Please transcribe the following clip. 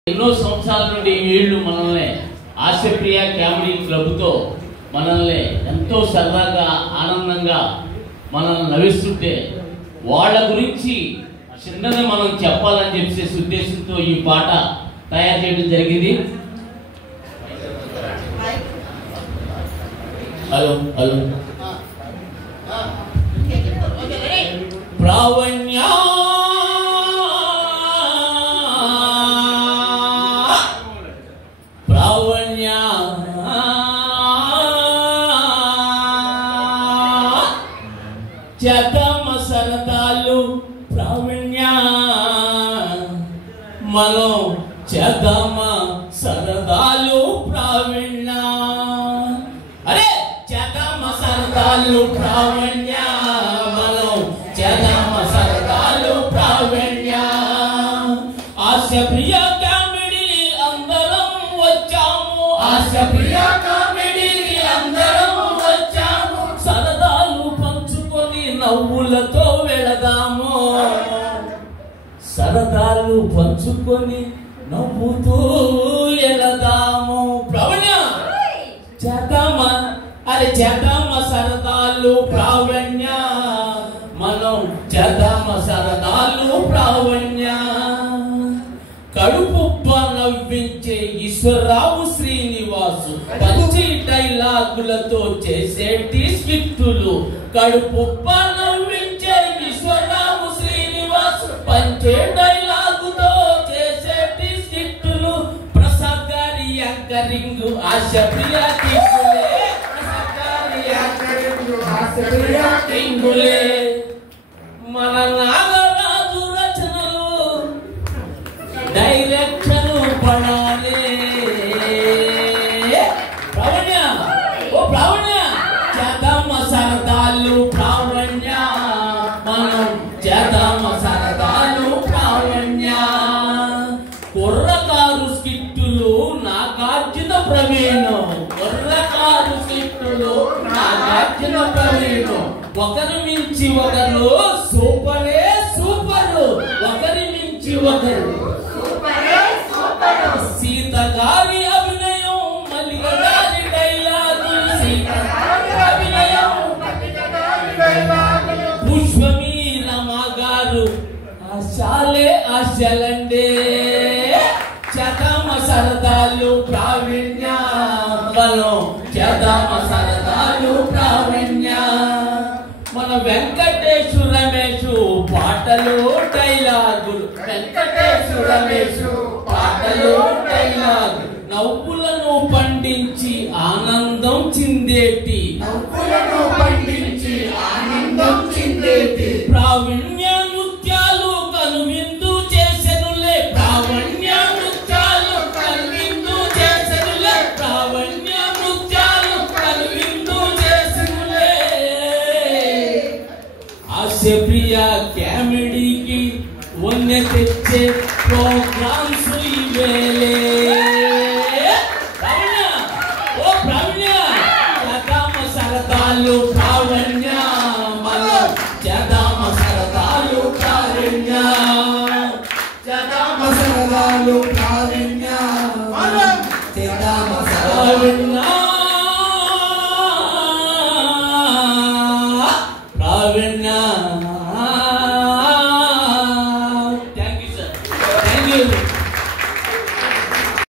ఎన్నో సంవత్సరాల నుండి వీళ్ళు మనల్ని ఆశప్రియ కామెడీ క్లబ్తో మనల్ని ఎంతో సరదాగా ఆనందంగా మనల్ని నవ్విస్తుంటే వాళ్ళ గురించి చిన్నగా మనం చెప్పాలని చెప్పేసి ఉద్దేశంతో ఈ పాట తయారు చేయడం జరిగింది. హలో హలో ప్రావణ్య చేద్దామ సరదాలు ప్రావీణ్య మనం చేద్దామ సరదాలు ప్రావీణ్య అరే చేద్దామ సరదాలు ప్రావీణ్య మనం చేద్దామ సరదాలు ప్రావీణ్య ఆశప్రియ కామెడీ అందరం వచ్చాము ఆశప్రియ కామెడీ అందరం వచ్చాము సరదాలు పంచుకొని నవ్వులతో వెళదాము సరదాలు పంచుకొని నవ్వుతూ వెళదాము ప్రావణ్య చేద్దామా అరే చేద్దామ సరదాలు ప్రావణ్య మనం చేద్దామ సరదాలు ప్రావణ్య కడుపుబ్బ నవ్వించే ఈశ్వరరావు శ్రీనివాసు పంచి డైలాగులతో చేసేటి స్కిట్టులు కడుపుబ్బ నవ్వించే ఈశ్వరరావు శ్రీనివాసు పంచే డైలాగుతో చేసేటి స్కిట్టులు ప్రసాద్ గారి యాంకరింగ్ ఆశప్రియ కింగులే ప్రసాద్ గారి యాంకరింగ్ ఆశప్రియ కింగులే మన నాగరాజు రచనలు డైరెక్షన్ పడాలి ప్రావణ్య ఓ ప్రావణ్య చేద్దామ సరదాలు ప్రావణ్య మనం చేద్దామ సరదాలు ప్రావణ్య కుర్రకారు స్కిట్టులు నాగార్జున ప్రవీణ్ కుర్రకారు స్కిట్టులు నాగార్జున ప్రవీణ్ ఒకరి మించి ఒకరు సూపరే సూపర్ ఒకరి మించి ఒకరు సీత గారి అభినయం మల్లిక గారి డైలాగులు సీత గారి అభినయం పుష్పమీరమ్మ గారు ఆశాలే ఆశలండే చేద్దామ సరదాలు ప్రావీణ్య మనం చేద్దామ సరదాలు ప్రావీణ్య మన వెంకటేశ్వర రమేష్ పాటలు డైలాగులు వెంకటేశ్వర రమేష్ పాటలు డైలాగులు నవ్వులను పండించి ఆనందం చిందేటి నవ్వులను పండించి ఆనందం చిందేటి ప్రావీణ్య నృత్యాలు కనువిందు చేసెనులే ప్రావణ్య నృత్యాలు కనువిందు చేసెనులే ప్రావణ్య నృత్యాలు కనువిందు చేసెనులే ఆశప్రియ కామెడీకి వన్నె తెచ్చే ప్రోగ్రామ్స్ ఇవేలే ప్రావణ్య ఓ ప్రావణ్య చేద్దామ సరదాలు ప్రావణ్య మనం చేద్దామ సరదాలు ప్రావణ్య చేద్దామ సరదాలు ప్రావణ్య మనం చేద్దామ సరదాలు